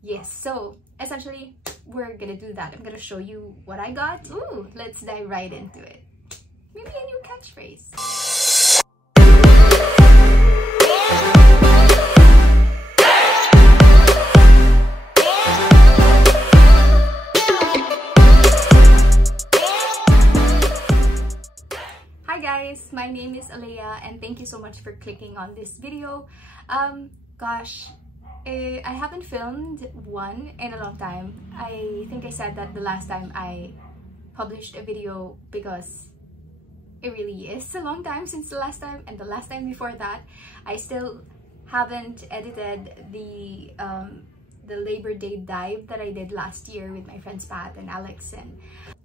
Yes, so essentially we're gonna do that. I'm gonna show you what I got. Ooh, let's dive right into it. Maybe a new catchphrase. Hi guys, my name is Alea and thank you so much for clicking on this video. I haven't filmed one in a long time. I think I said that the last time I published a video because it really is a long time since the last time, and the last time before that I still haven't edited the Labor Day dive that I did last year with my friends Pat and Alex, and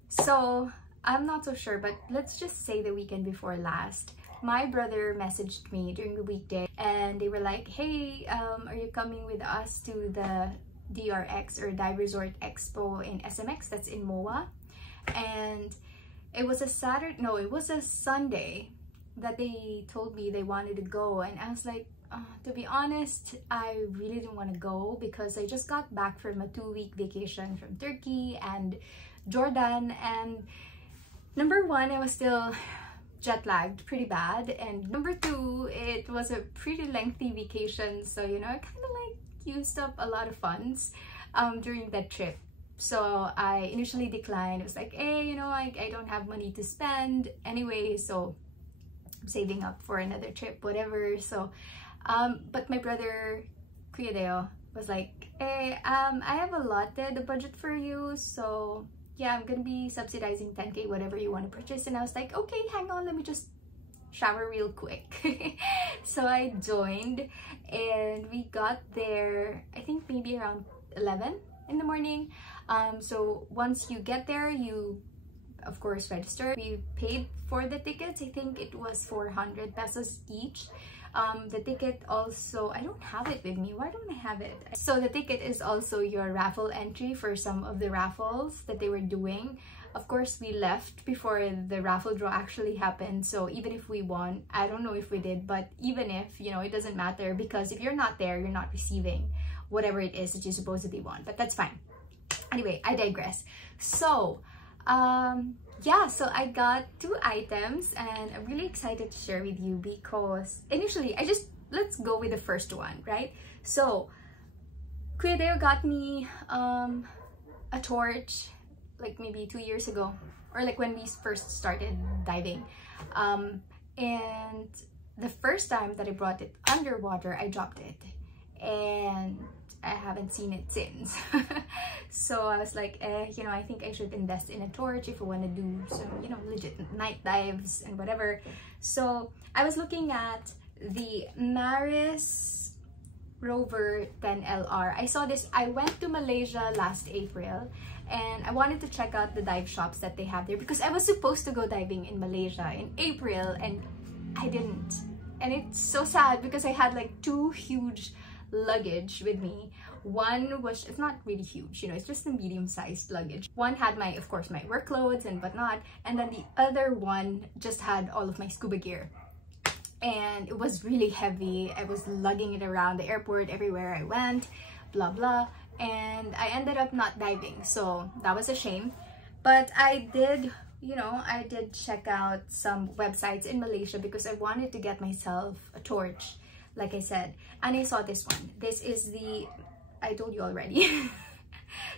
so I'm not so sure, but let's just say the weekend before last, my brother messaged me during the weekday and they were like, hey, are you coming with us to the DRX or Dive Resort Expo in SMX? That's in MOA. And it was a Sunday that they told me they wanted to go, and I was like, to be honest, I really didn't want to go because I just got back from a 2-week vacation from Turkey and Jordan, and number one, I was still jet lagged pretty bad, and number two, it was a pretty lengthy vacation, so you know, I kind of like used up a lot of funds during that trip. So I initially declined. It was like, hey, you know, I don't have money to spend anyway, so I'm saving up for another trip, whatever. So but my brother Kuya Deo was like, hey, I have allotted a budget for you, so yeah, I'm gonna be subsidizing 10K, whatever you want to purchase. And I was like, okay, hang on, let me just shower real quick. So I joined and we got there, I think maybe around 11 in the morning. So once you get there, you of course register. We paid for the tickets. I think it was 400 pesos each. The ticket also, I don't have it with me. Why don't I have it? So the ticket is also your raffle entry for some of the raffles that they were doing. Of course, we left before the raffle draw actually happened. So even if we won, I don't know if we did, but even if, you know, it doesn't matter, because if you're not there, you're not receiving whatever it is that you supposedly won, but that's fine. Anyway, I digress. So, yeah, so I got 2 items and I'm really excited to share with you because initially let's go with the first one, right? So Kuya Deo got me a torch like maybe 2 years ago, or like when we first started diving, and the first time that I brought it underwater, I dropped it and I haven't seen it since. So I was like, you know, I think I should invest in a torch if I want to do some, you know, legit night dives and whatever. So I was looking at the Maris Rover 10LR. I saw this. I went to Malaysia last April and I wanted to check out the dive shops that they have there because I was supposed to go diving in Malaysia in April and I didn't. And it's so sad because I had like 2 huge luggage with me. One was, it's not really huge, you know, it's just a medium-sized luggage. One had my, of course, my work clothes and whatnot, and then the other one just had all of my scuba gear. And it was really heavy. I was lugging it around the airport everywhere I went, blah blah, and I ended up not diving, so that was a shame. But I did, you know, I did check out some websites in Malaysia because I wanted to get myself a torch, like I said, and I saw this one. This is the, I told you already,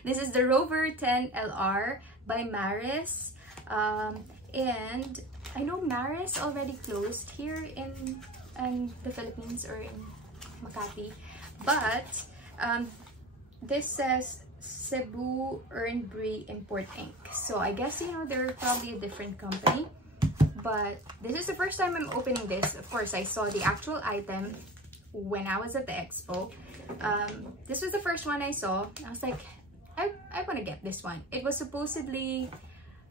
this is the Rover 10LR by Maris, and I know Maris already closed here in the Philippines or in Makati, but this says Cebu Ernbri Import Inc. So I guess, you know, they're probably a different company, but this is the first time I'm opening this. Of course, I saw the actual item when I was at the expo. This was the first one I saw. I was like, I want to get this one. It was supposedly,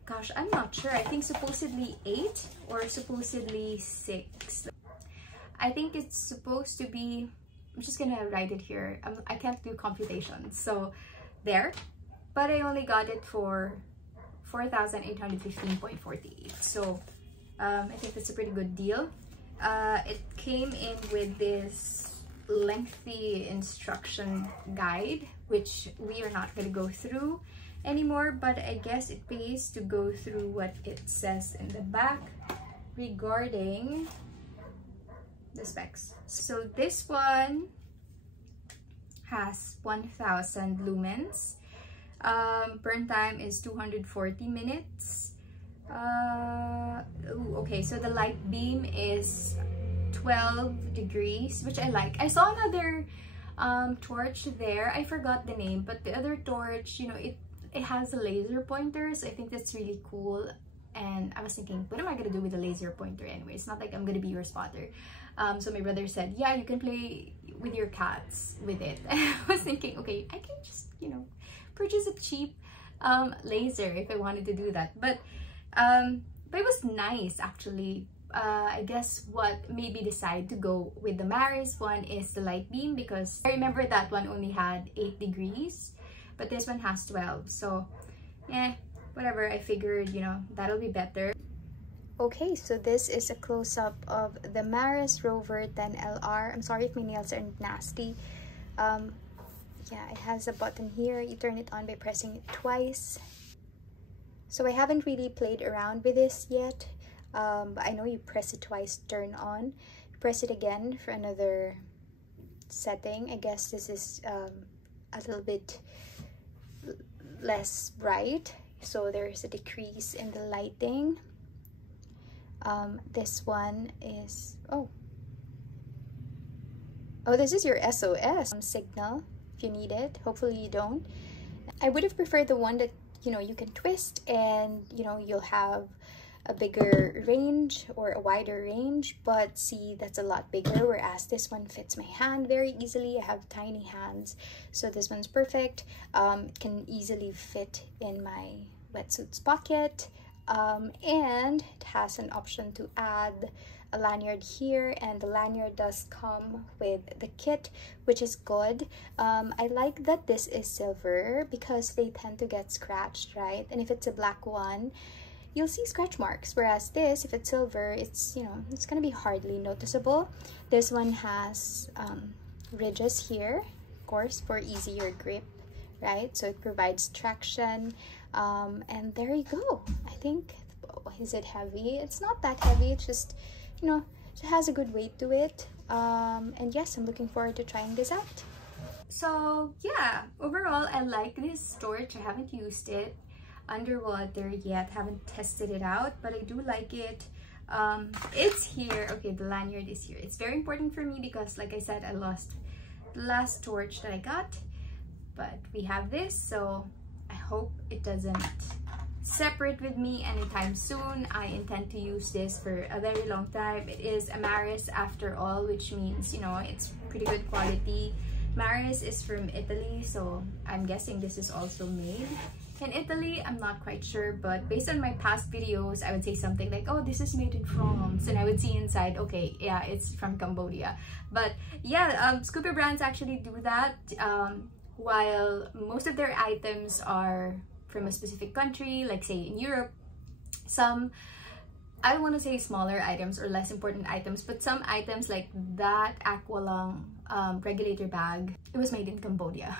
gosh, I'm not sure. I think supposedly 8 or supposedly 6. I think it's supposed to be, I'm just gonna write it here. I can't do computations, so there. But I only got it for 4,815.48. So I think that's a pretty good deal. It came in with this lengthy instruction guide, which we are not going to go through anymore, but I guess it pays to go through what it says in the back regarding the specs. So this one has 1000 lumens. Burn time is 240 minutes. Okay, so the light beam is 12 degrees, which I like. I saw another torch there. I forgot the name, but the other torch, you know, it has a laser pointer, so I think that's really cool. And I was thinking, what am I gonna do with a laser pointer anyway? It's not like I'm gonna be your spotter. So my brother said, yeah, you can play with your cats with it. I was thinking, okay, I can just, you know, purchase a cheap laser if I wanted to do that. But it was nice actually. I guess what made me decide to go with the Maris one is the light beam, because I remember that one only had 8 degrees, but this one has 12. So whatever, I figured, you know, that'll be better. Okay, so this is a close-up of the Maris Rover 10LR. I'm sorry if my nails are nasty. Yeah, it has a button here. You turn it on by pressing it twice. So I haven't really played around with this yet. But I know you press it twice, turn on. Press it again for another setting. I guess this is a little bit less bright, so there's a decrease in the lighting. This one is, oh, this is your SOS signal if you need it. Hopefully you don't. I would have preferred the one that, you know, you can twist and, you know, you'll have a bigger range or a wider range, but see, that's a lot bigger, whereas this one fits my hand very easily. I have tiny hands, so this one's perfect. It can easily fit in my wetsuit's pocket, and it has an option to add a lanyard here, and the lanyard does come with the kit, which is good. I like that this is silver because they tend to get scratched, right? And if it's a black one, you'll see scratch marks, whereas this, if it's silver, it's, you know, it's gonna be hardly noticeable. This one has ridges here, of course, for easier grip, right? So it provides traction, and there you go. I think, is it heavy? It's not that heavy, it's just, you know, it has a good weight to it. And yes, I'm looking forward to trying this out. So yeah, overall, I like this torch. I haven't used it underwater yet, haven't tested it out, but I do like it. It's here. Okay, the lanyard is here. It's very important for me because, like I said, I lost the last torch that I got, but we have this, so I hope it doesn't separate with me anytime soon. I intend to use this for a very long time. It is a Maris after all, which means, you know, it's pretty good quality. Maris is from Italy, so I'm guessing this is also made in Italy. I'm not quite sure, but based on my past videos, I would say something like, oh, this is made in France, and I would see inside, okay, yeah, it's from Cambodia. But yeah, scuba brands actually do that. While most of their items are from a specific country, like say in Europe, some, I don't want to say smaller items or less important items, but some items like that Aqualung regulator bag, it was made in Cambodia.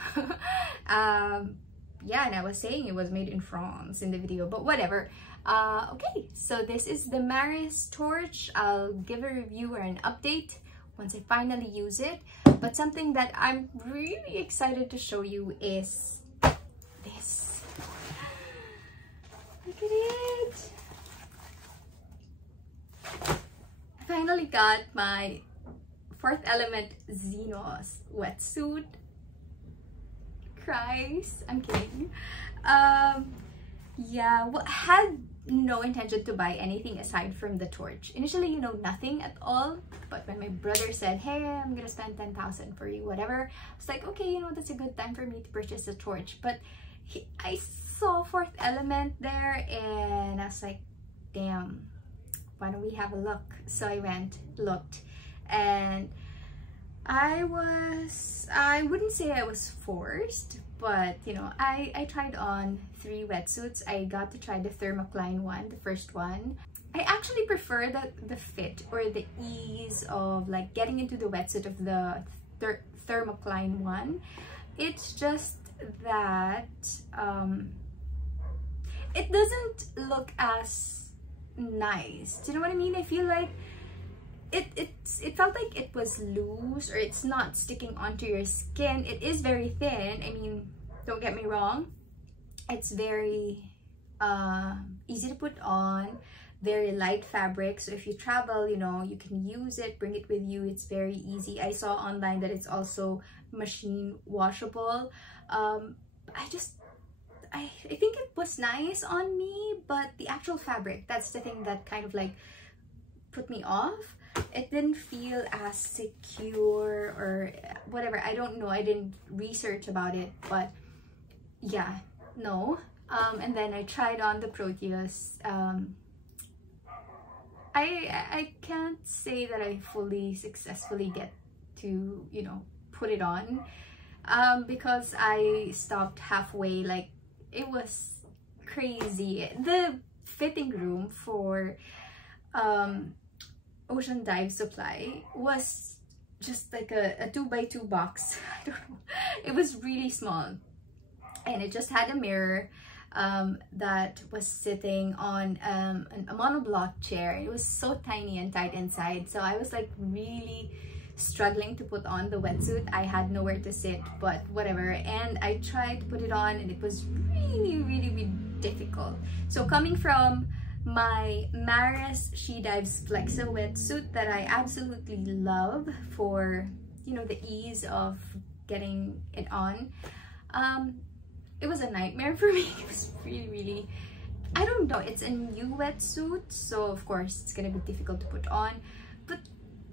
Yeah, and I was saying it was made in France in the video, but whatever. Okay, so this is the Maris torch. I'll give a review or an update once I finally use it. But something that I'm really excited to show you is this. Look at it. I finally got my Fourth Element Xenos wetsuit. Cries. I'm kidding. Yeah, well, I had no intention to buy anything aside from the torch. Initially, you know, nothing at all. But when my brother said, hey, I'm gonna spend 10,000 for you, whatever, I was like, okay, you know, that's a good time for me to purchase a torch. But I saw Fourth Element there, and I was like, damn, why don't we have a look? So I went, looked, and I wouldn't say I was forced, but you know, I tried on 3 wetsuits. I got to try the thermocline one, the first one. I actually prefer the fit or the ease of like getting into the wetsuit of the thermocline one. It's just that it doesn't look as nice. Do you know what I mean? I feel like it felt like it was loose, or it's not sticking onto your skin. It is very thin. I mean, don't get me wrong, it's very easy to put on, very light fabric, so if you travel, you know, you can use it, bring it with you. It's very easy. I saw online that it's also machine washable. I think it was nice on me, but the actual fabric, that's the thing that kind of like put me off. It didn't feel as secure or whatever. I don't know, I didn't research about it, but yeah, no. And then I tried on the Proteus. I can't say that I fully successfully get to, you know, put it on, because I stopped halfway. Like, it was crazy. The fitting room for Ocean Dive Supply was just like a 2x2 box. I don't know, it was really small, and it just had a mirror that was sitting on a monoblock chair. It was so tiny and tight inside, so I was like really struggling to put on the wetsuit. I had nowhere to sit, but whatever. And I tried to put it on, and it was really difficult. So coming from my Maris She Dives Flexa wetsuit that I absolutely love for, you know, the ease of getting it on, it was a nightmare for me. It was really, I don't know, it's a new wetsuit, so of course it's gonna be difficult to put on, but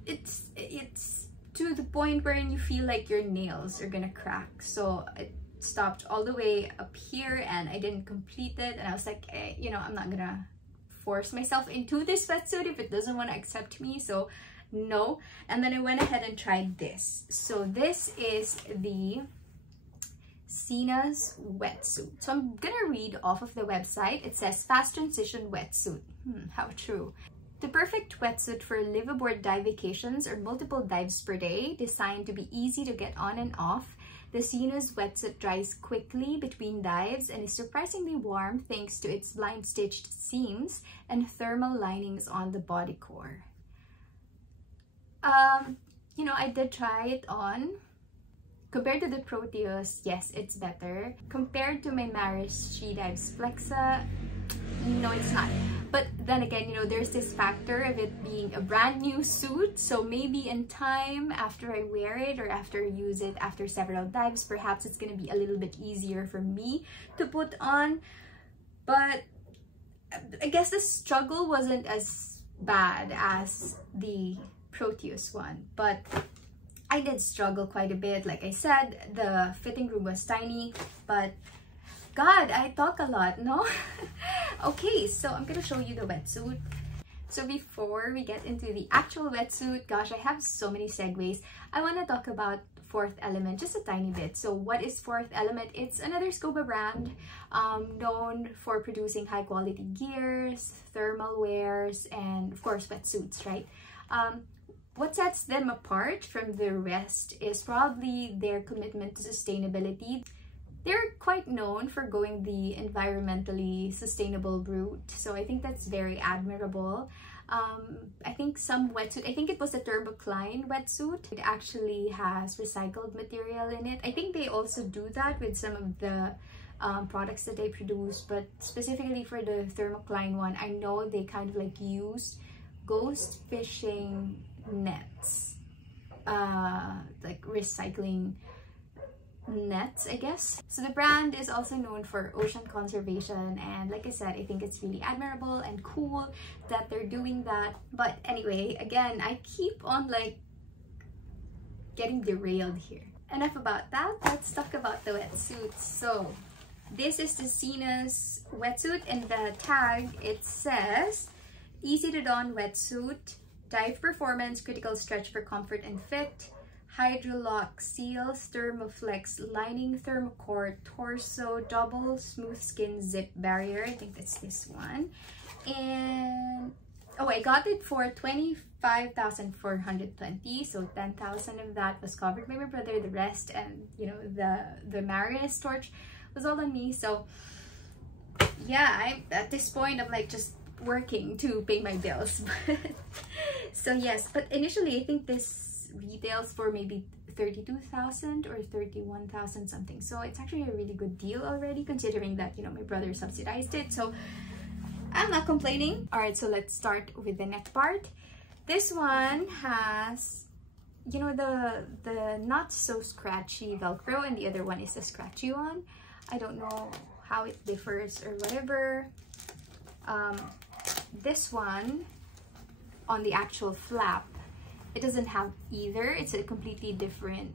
it's to the point where you feel like your nails are gonna crack. So it stopped all the way up here, and I didn't complete it, and I was like, you know, I'm not gonna force myself into this wetsuit if it doesn't want to accept me, so no. And then I went ahead and tried this. So this is the Sina's wetsuit. So I'm gonna read off of the website. It says, fast transition wetsuit. How true. The perfect wetsuit for liveaboard dive vacations or multiple dives per day, designed to be easy to get on and off. The Sina's wetsuit dries quickly between dives and is surprisingly warm thanks to its blind stitched seams and thermal linings on the body core. You know, I did try it on. Compared to the Proteus, yes, it's better. Compared to my Maris She Dives Flexa, no, it's not. But then again, you know, there's this factor of it being a brand new suit, so maybe in time, after I wear it or after I use it after several dives, perhaps it's gonna be a little bit easier for me to put on. But I guess the struggle wasn't as bad as the Proteus one, but I did struggle quite a bit. Like I said, the fitting room was tiny, but God, I talk a lot, no? Okay, so I'm gonna show you the wetsuit. So before we get into the actual wetsuit, gosh, I have so many segues. I want to talk about Fourth Element just a tiny bit. So what is Fourth Element? It's another scuba brand known for producing high quality gears, thermal wears, and of course wetsuits, right? What sets them apart from the rest is probably their commitment to sustainability. They're quite known for going the environmentally sustainable route, so I think that's very admirable. I think some wetsuit, I think it was a thermocline wetsuit, it actually has recycled material in it. I think they also do that with some of the products that they produce, but specifically for the thermocline one, I know they kind of like use ghost fishing nets, like recycling nets, I guess. So the brand is also known for ocean conservation, and like I said, I think it's really admirable and cool that they're doing that. But anyway, again, I keep on like getting derailed here. Enough about that, let's talk about the wetsuit. So this is the Sina's wetsuit. In the tag it says, easy to don wetsuit, dive performance, critical stretch for comfort and fit, Hydrolock seals, Thermoflex lining, thermocore torso, double smooth skin zip barrier. I think that's this one. And Oh, I got it for 25,420, so 10,000 of that was covered by my brother. The rest, and you know, the Marinus torch was all on me. So yeah, I at this point I'm like just working to pay my bills. So yes, but initially I think this retails for maybe 32,000 or 31,000 something. So it's actually a really good deal already, considering that, you know, my brother subsidized it. So I'm not complaining. All right, so let's start with the neck part. This one has, you know, the not so scratchy Velcro, and the other one is the scratchy one. I don't know how it differs or whatever. This one, on the actual flap, it doesn't have either. It's a completely different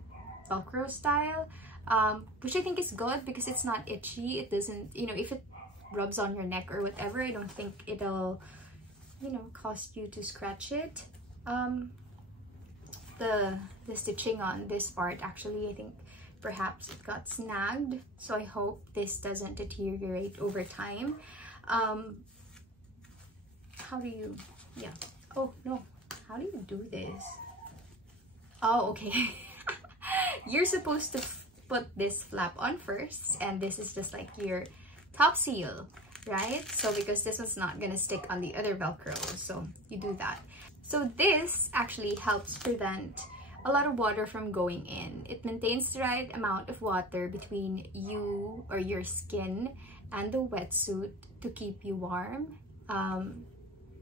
Velcro style, which I think is good because it's not itchy. It doesn't, you know, if it rubs on your neck or whatever, I don't think it'll, you know, cause you to scratch it. The stitching on this part, actually, I think perhaps it got snagged, so I hope this doesn't deteriorate over time. How do you, yeah, oh no, how do you do this? Oh, okay. You're supposed to put this flap on first, and this is just like your top seal, right? So because this one's not gonna stick on the other Velcro, so you do that. So this actually helps prevent a lot of water from going in. It maintains the right amount of water between you or your skin and the wetsuit to keep you warm.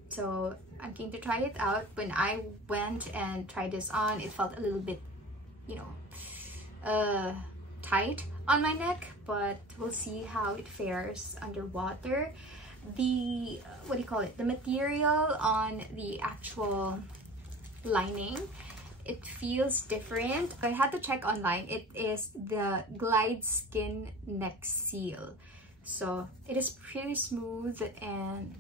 So I'm keen to try it out. When I went and tried this on, it felt a little bit, you know, tight on my neck, but we'll see how it fares underwater. The, what do you call it, the material on the actual lining, it feels different. I had to check online. It is the Glide Skin Neck Seal, so it is pretty smooth and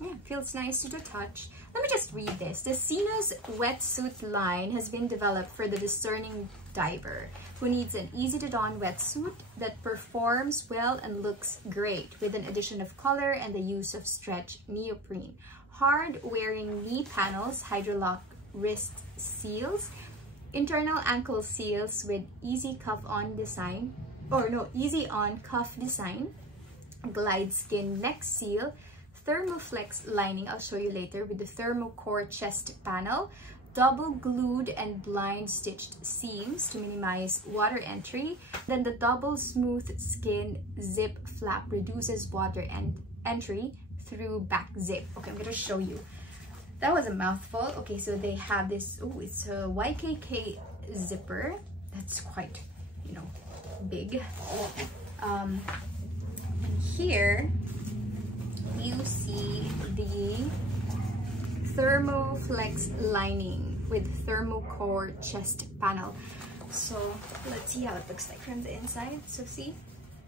yeah, feels nice to the touch. Let me just read this. The Sinus wetsuit line has been developed for the discerning diver who needs an easy-to-don wetsuit that performs well and looks great, with an addition of color and the use of stretch neoprene. Hard-wearing knee panels, hydrolock wrist seals, internal ankle seals with easy cuff-on design, or no, easy-on cuff design, Glide Skin Neck Seal, Thermoflex lining, I'll show you later, with the Thermocore chest panel, double glued and blind stitched seams to minimize water entry. Then the double smooth skin zip flap reduces water entry through back zip. Okay, I'm gonna show you. That was a mouthful. Okay, so they have this, oh, it's a YKK zipper. That's quite, you know, big. Here you see the Thermoflex lining with Thermocore chest panel. So let's see how it looks like from the inside. So see,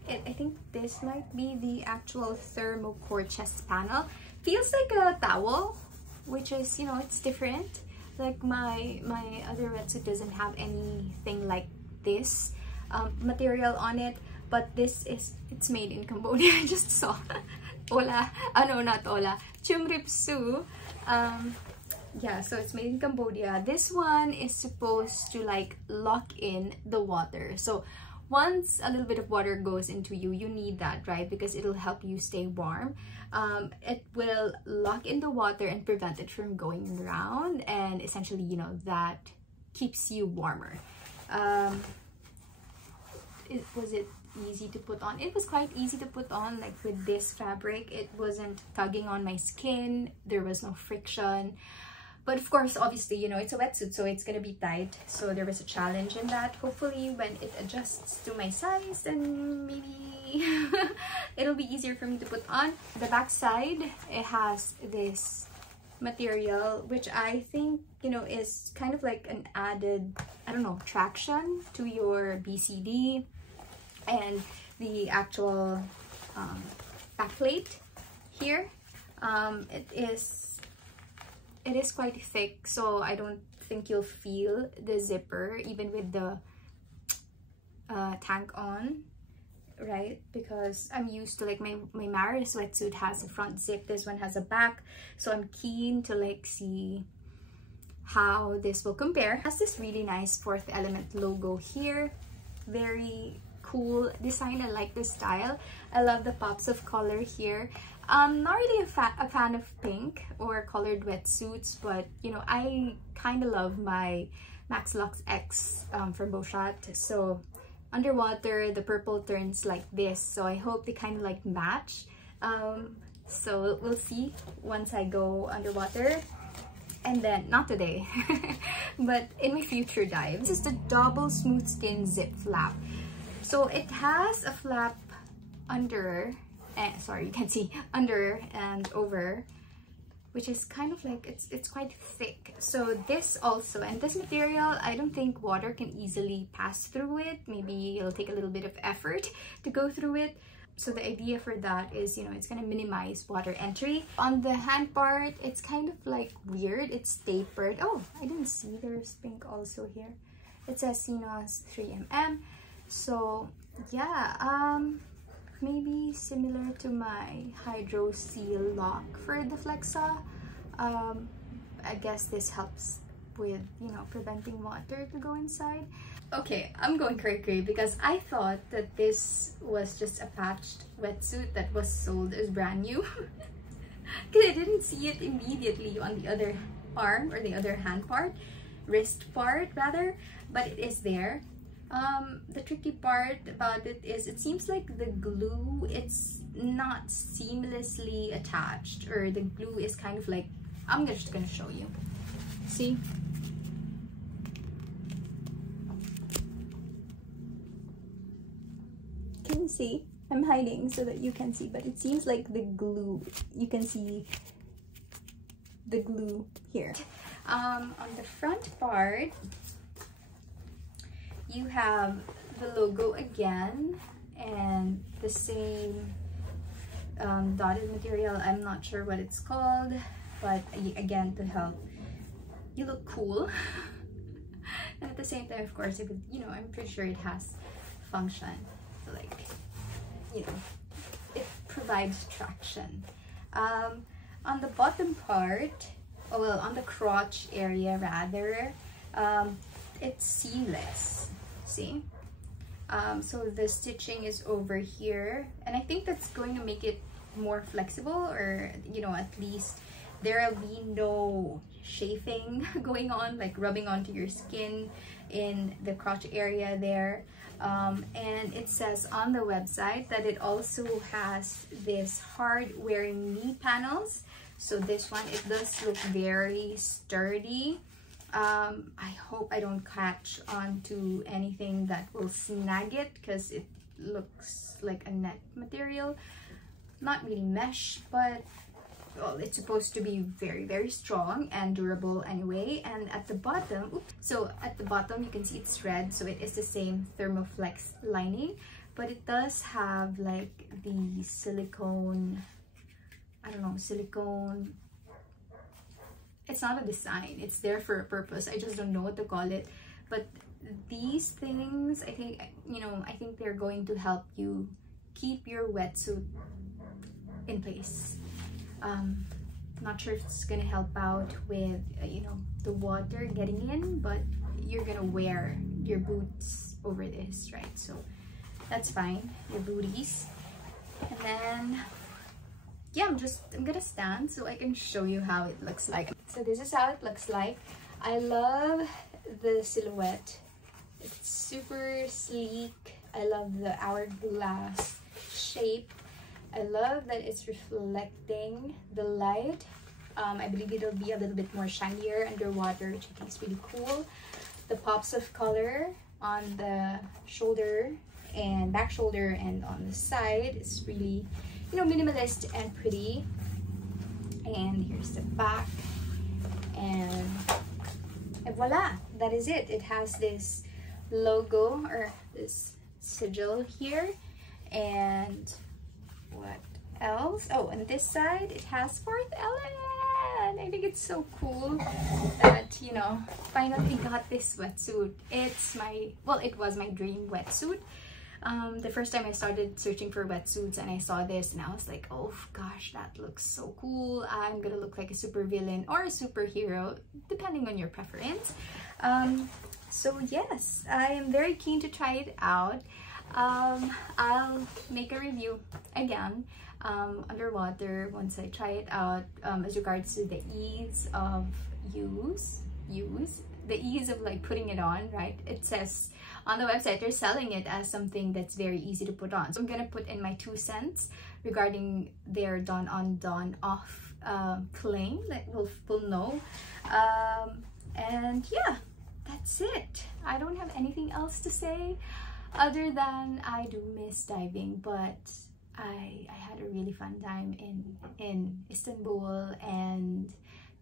I think this might be the actual Thermocore chest panel. Feels like a towel, which is, you know, it's different. Like my other wetsuit doesn't have anything like this material on it, but this is, it's made in Cambodia. I just saw Ola, no, not Ola, Chumripsu. Yeah, so it's made in Cambodia. This one is supposed to like lock in the water. So once a little bit of water goes into you, you need that, right? Because it'll help you stay warm. It will lock in the water and prevent it from going around, and essentially, you know, that keeps you warmer. Was it easy to put on? It was quite easy to put on. Like with this fabric, it wasn't tugging on my skin, there was no friction. But of course, obviously, you know, it's a wetsuit, so it's gonna be tight, so there was a challenge in that. Hopefully when it adjusts to my size, then maybe it'll be easier for me to put on. The back side, it has this material, which I think, you know, is kind of like an added, I don't know, traction to your BCD. And the actual back plate here, it is quite thick, so I don't think you'll feel the zipper even with the tank on, right? Because I'm used to like my Maris wetsuit has a front zip, this one has a back, so I'm keen to like see how this will compare. It has this really nice Fourth Element logo here, very cool design. I like this style. I love the pops of color here. Not really a fan of pink or colored wetsuits, but you know, I kind of love my Max Lux X from Beauchat. So underwater, the purple turns like this, so I hope they kind of like match. So we'll see once I go underwater, and then not today but in my future dives. This is the double smooth skin zip flap. So it has a flap under, sorry, you can see under and over, which is kind of like, it's quite thick. So this also, and this material, I don't think water can easily pass through it. Maybe it'll take a little bit of effort to go through it. So the idea for that is, you know, it's gonna minimize water entry. On the hand part, it's kind of like weird. It's tapered. Oh, I didn't see there's pink also here. It says CNOS 3mm. So yeah, maybe similar to my Hydro Seal lock for the Flexa. I guess this helps with, you know, preventing water to go inside. Okay, I'm going cray-cray because I thought that this was just a patched wetsuit that was sold as brand new. Because I didn't see it immediately on the other arm, or the other hand part, wrist part rather, but it is there. The tricky part about it is it seems like the glue, it's not seamlessly attached, or the glue is kind of like, I'm just gonna show you. See? Can you see? I'm hiding so that you can see, but it seems like the glue, you can see the glue here. On the front part, you have the logo again, and the same dotted material. I'm not sure what it's called, but again, to help you look cool. And at the same time, of course, it would, you know, I'm pretty sure it has function. So like, you know, it provides traction. On the bottom part, oh well, on the crotch area rather, it's seamless. See? So the stitching is over here, and I think that's going to make it more flexible, or, you know, at least there'll be no chafing going on, like rubbing onto your skin in the crotch area there. And it says on the website that it also has this hard wearing knee panels. So this one, it does look very sturdy. I hope I don't catch onto anything that will snag it, because it looks like a net material. Not really mesh, but well, it's supposed to be very, very strong and durable anyway. And at the bottom, oops, so at the bottom you can see it's red, so it is the same Thermoflex lining, but it does have like the silicone, I don't know, silicone, it's not a design, it's there for a purpose. I just don't know what to call it. But these things, I think, you know, I think they're going to help you keep your wetsuit in place. Not sure if it's gonna help out with, you know, the water getting in, but you're gonna wear your boots over this, right? So that's fine, your booties. And then, yeah, I'm gonna stand so I can show you how it looks like. So this is how it looks like. I love the silhouette. It's super sleek. I love the hourglass shape. I love that it's reflecting the light. I believe it'll be a little bit more shinier underwater, which I think is really cool. The pops of color on the shoulder and back shoulder and on the side is really, you know, minimalist and pretty. And here's the back, and voila, that is it. It has this logo, or this sigil here, and what else? Oh, on this side it has Fourth Element. I think it's so cool that, you know, finally got this wetsuit. It's my, well, it was my dream wetsuit. The first time I started searching for wetsuits and I saw this and I was like, oh gosh, that looks so cool. I'm gonna look like a supervillain or a superhero, depending on your preference. So yes, I am very keen to try it out. I'll make a review again underwater once I try it out, as regards to the ease of the ease of like putting it on, right? It says on the website they're selling it as something that's very easy to put on. So I'm gonna put in my 2 cents regarding their dawn on dawn off claim that we'll know. And yeah, that's it. I don't have anything else to say other than I do miss diving, but I had a really fun time in Istanbul and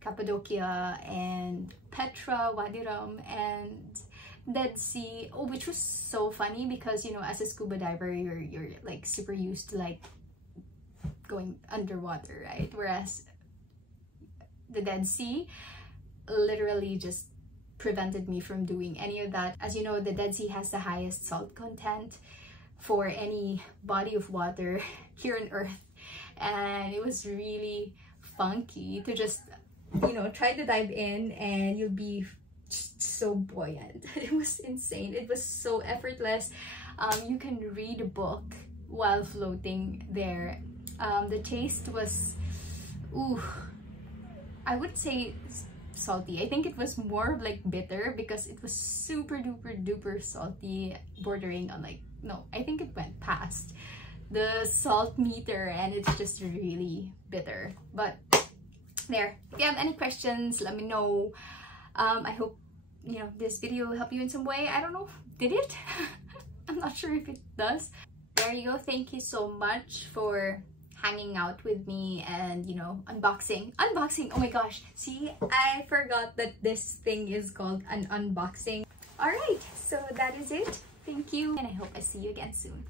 Cappadocia and Petra, Wadi Rum, and Dead Sea. Oh, which was so funny because, you know, as a scuba diver, you're like super used to like going underwater, right? Whereas the Dead Sea literally just prevented me from doing any of that. As you know, the Dead Sea has the highest salt content for any body of water here on Earth, and it was really funky to just, you know, try to dive in and you'll be just so buoyant. It was insane. It was so effortless. You can read a book while floating there. The taste was, ooh, I would say salty. I think it was more of like bitter because it was super duper salty, bordering on like, no, I think it went past the salt meter and it's just really bitter. But there, if you have any questions, let me know. I hope, you know, this video will help you in some way. I don't know, did it? I'm not sure if it does. There you go. Thank you so much for hanging out with me and, you know, unboxing. Oh my gosh, see, I forgot that this thing is called an unboxing. All right, so that is it. Thank you, and I hope I see you again soon.